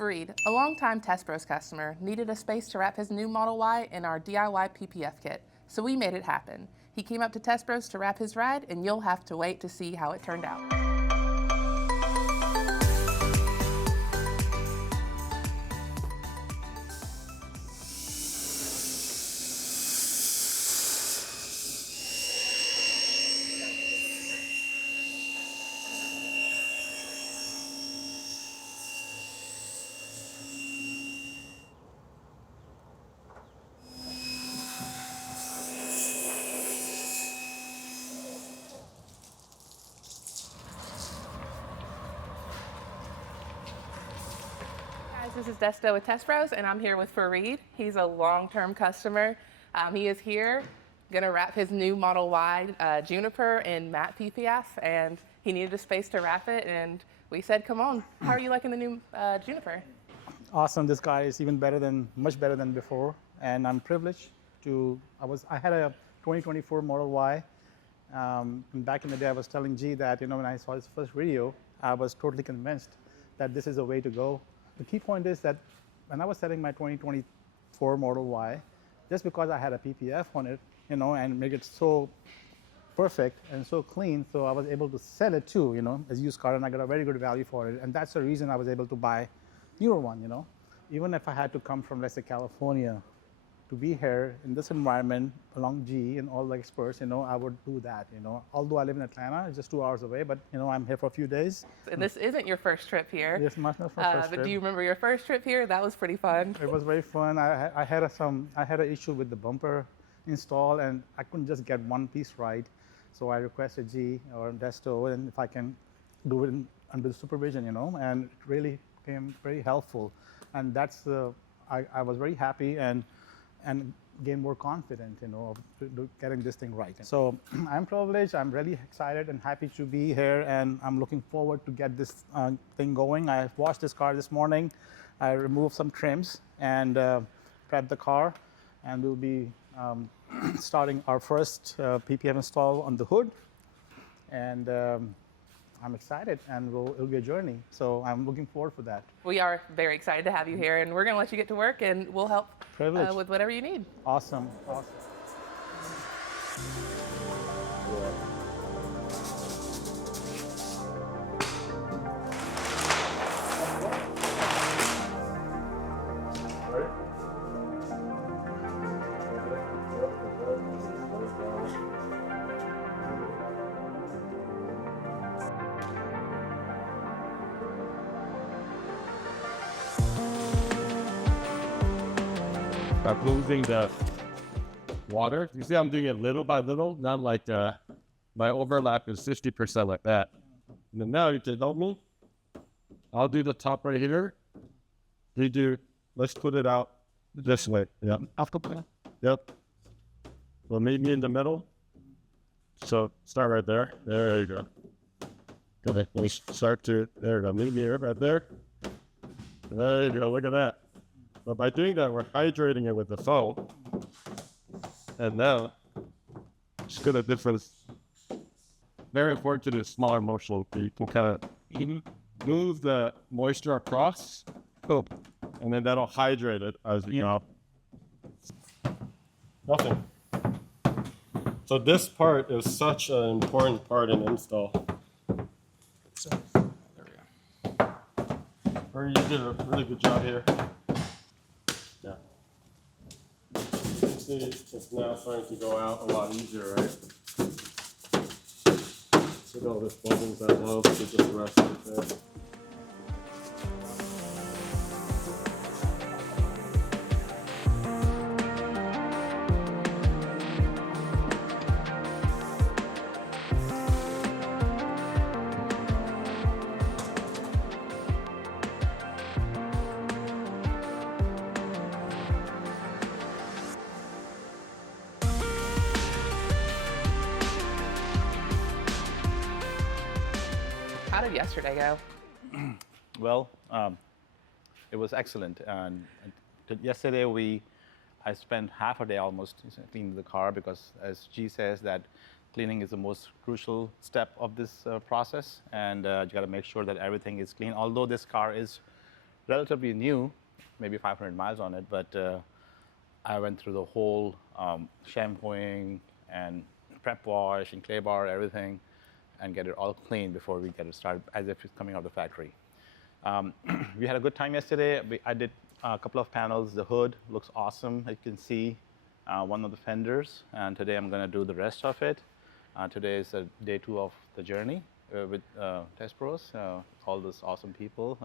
Farid, a longtime TESBROS customer, needed a space to wrap his new Model Y in our DIY PPF kit, so we made it happen. He came up to TESBROS to wrap his ride, and you'll have to wait to see how it turned out. This is Desto with TESBROS, and I'm here with Farid. He's a long-term customer. He is here, gonna wrap his new Model Y Juniper in Matte PPF, and he needed a space to wrap it, and we said, come on, how are you liking the new Juniper? Awesome. This guy is even better than, much better than before, and I'm privileged to, I had a 2024 Model Y. And back in the day, I was telling G that, when I saw his first video, I was totally convinced that this is a way to go. The key point is that when I was selling my 2024 Model Y, just because I had a PPF on it, and make it so perfect and so clean, so I was able to sell it too, as a used car, and I got a very good value for it. And that's the reason I was able to buy newer one, Even if I had to come from, let's say, California to be here in this environment along G and all the experts, I would do that, Although I live in Atlanta, it's just 2 hours away, but, I'm here for a few days. And this isn't your first trip here. Yes, my first trip. But do you remember your first trip here? That was pretty fun. It was very fun. I had an issue with the bumper install, and I couldn't just get one piece right. So I requested G or Desto, and if I can do it under supervision, and it really became very helpful. And that's I was very happy and gain more confident, of getting this thing right. So I'm privileged. I'm really excited and happy to be here, and I'm looking forward to get this thing going. I washed this car this morning. I removed some trims and prepped the car, and we'll be starting our first PPF install on the hood. And I'm excited, and it'll be a journey. So I'm looking forward for that. We are very excited to have you here, and we're going to let you get to work, and we'll help with whatever you need. Awesome. I'm losing the water. You see, I'm doing it little by little, not like my overlap is 50% like that. And then now you can help me. I'll do the top right here. Let's put it out this way. Yep. Yep. Well, meet me in the middle. So start right there. There you go. Okay, let's start there you go. Meet me here, right there. There you go, look at that. But by doing that, we're hydrating it with the foam. And now, just get a difference. Very important to do smaller motion. You can kind of move the moisture across. Oh, and then that'll hydrate it as you know. Nothing. So this part is such an important part in install. So, there we go. You did a really good job here. Yeah. You can see it's now starting to go out a lot easier, right? Look at all this bubbles that low, so just rest right there. How did yesterday go? Well, it was excellent. And yesterday I spent half a day almost cleaning the car because, as G says, that cleaning is the most crucial step of this process, and you got to make sure that everything is clean. Although this car is relatively new, maybe 500 miles on it, but I went through the whole shampooing and prep wash and clay bar, everything, and get it all clean before we get it started, as if it's coming out of the factory. We had a good time yesterday. I did a couple of panels. The hood looks awesome. You can see one of the fenders, and today I'm going to do the rest of it. Today is day 2 of the journey with TESBROS, all those awesome people.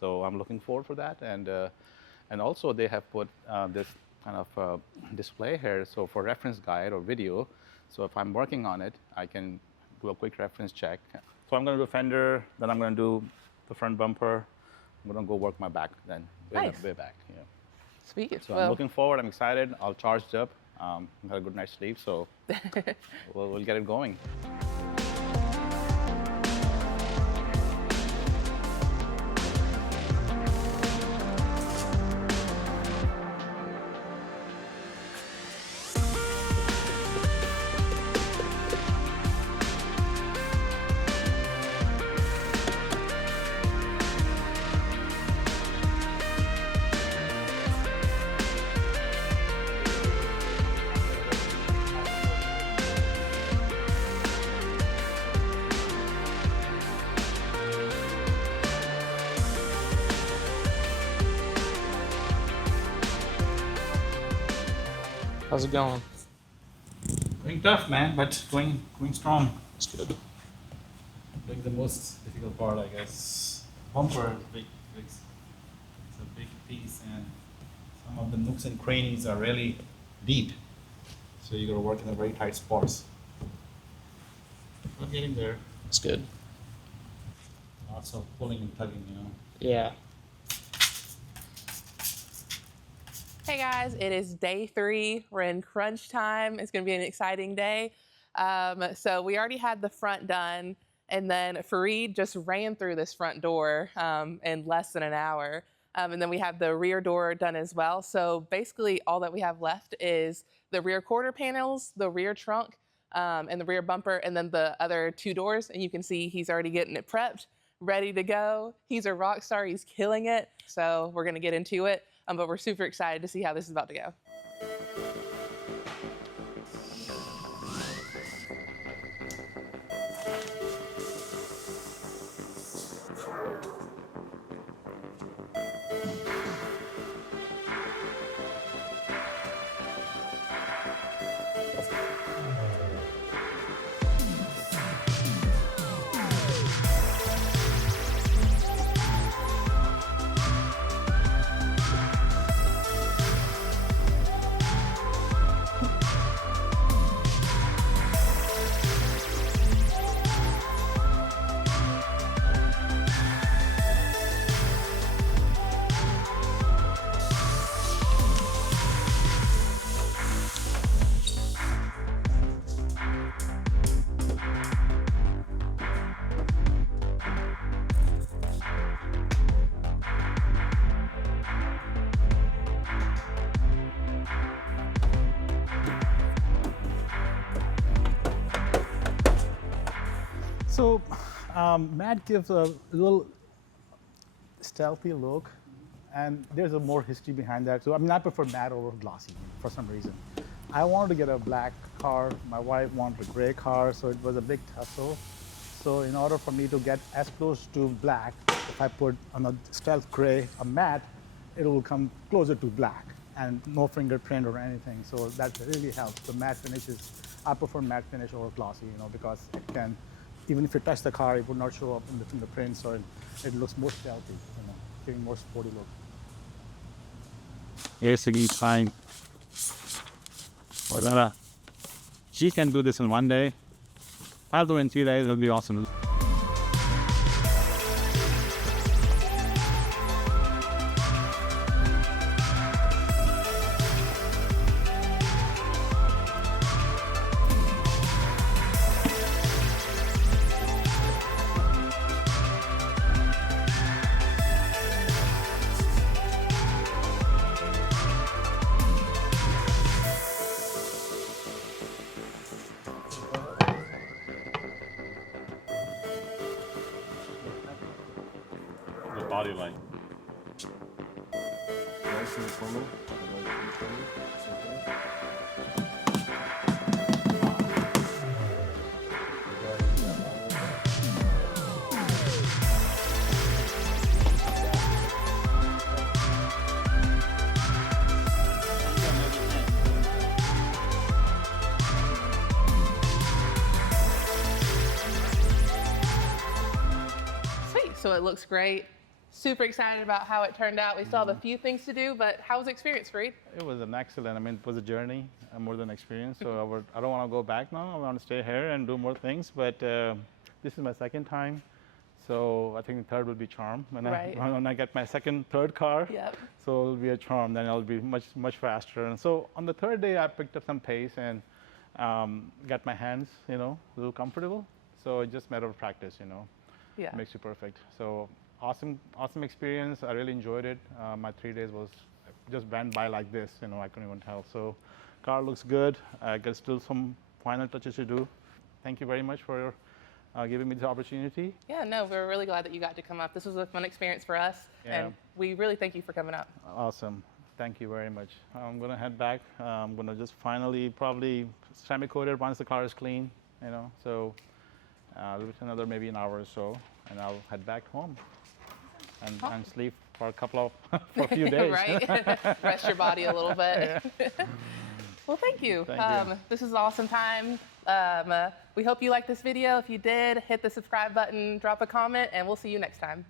So I'm looking forward for that. And also they have put this kind of display here, so for reference guide or video. So if I'm working on it, I can do a quick reference check. So I'm going to do fender, then I'm going to do the front bumper. I'm going to go work my back then, way back. Yeah. Sweet. So I'm looking forward. I'm excited. All charged up. Had a good night's sleep, so we'll get it going. How's it going? Going tough, man, but going strong. It's good. Like the most difficult part, I guess. Bumper is big. It's a big piece, and some of the nooks and crannies are really deep. So you got to work in a very tight spots. But getting there. It's good. Lots of pulling and tugging, you know. Yeah. Hey guys, it is day 3. We're in crunch time. It's going to be an exciting day. So we already had the front done, and then Farid just ran through this front door in less than an hour. And then we have the rear door done as well. So basically all that we have left is the rear quarter panels, the rear trunk, and the rear bumper, and then the other 2 doors. And you can see he's already getting it prepped, ready to go. He's a rock star. He's killing it. So we're going to get into it. But we're super excited to see how this is about to go. So Matte gives a little stealthy look, and there's a more history behind that. So I mean, I prefer matte over glossy for some reason. I wanted to get a black car. My wife wanted a gray car, so it was a big tussle. So in order for me to get as close to black, if I put on a stealth gray, a matte, it will come closer to black and no fingerprint or anything. So that really helps. The matte finishes, I prefer matte finish over glossy, you know, because it can, even if you touch the car, it would not show up in the fingerprints, or it looks more stealthy, you know, giving more sporty look. Yes, it's fine. Whatever. She can do this in 1 day. I'll do it in 3 days. It'll be awesome. Sweet. So it looks great. Super excited about how it turned out. We still have a few things to do, but how was the experience, Farid? It was an excellent. I mean, it was a journey more than experience. So I don't want to go back now. I want to stay here and do more things. But this is my second time, so I think the third will be charm. When I get my third car, Yep. so it'll be a charm. Then I'll be much faster. And so on the third day, I picked up some pace and got my hands, a little comfortable. So it's just a matter of practice, Yeah. makes you perfect. So awesome experience. I really enjoyed it. My 3 days was just went by like this, I couldn't even tell. So car looks good. I got still some final touches to do. Thank you very much for giving me this opportunity. Yeah, no, we're really glad that you got to come up. This was a fun experience for us, Yeah. and we really thank you for coming up. Awesome. Thank you very much. I'm gonna head back. I'm gonna just finally probably semi-coat it once the car is clean, So with another maybe an hour or so, and I'll head back home and sleep for for a few days. Right? Rest your body a little bit. Well, thank you. Thank you. This is an awesome time. We hope you liked this video. If you did, hit the subscribe button, drop a comment, and we'll see you next time.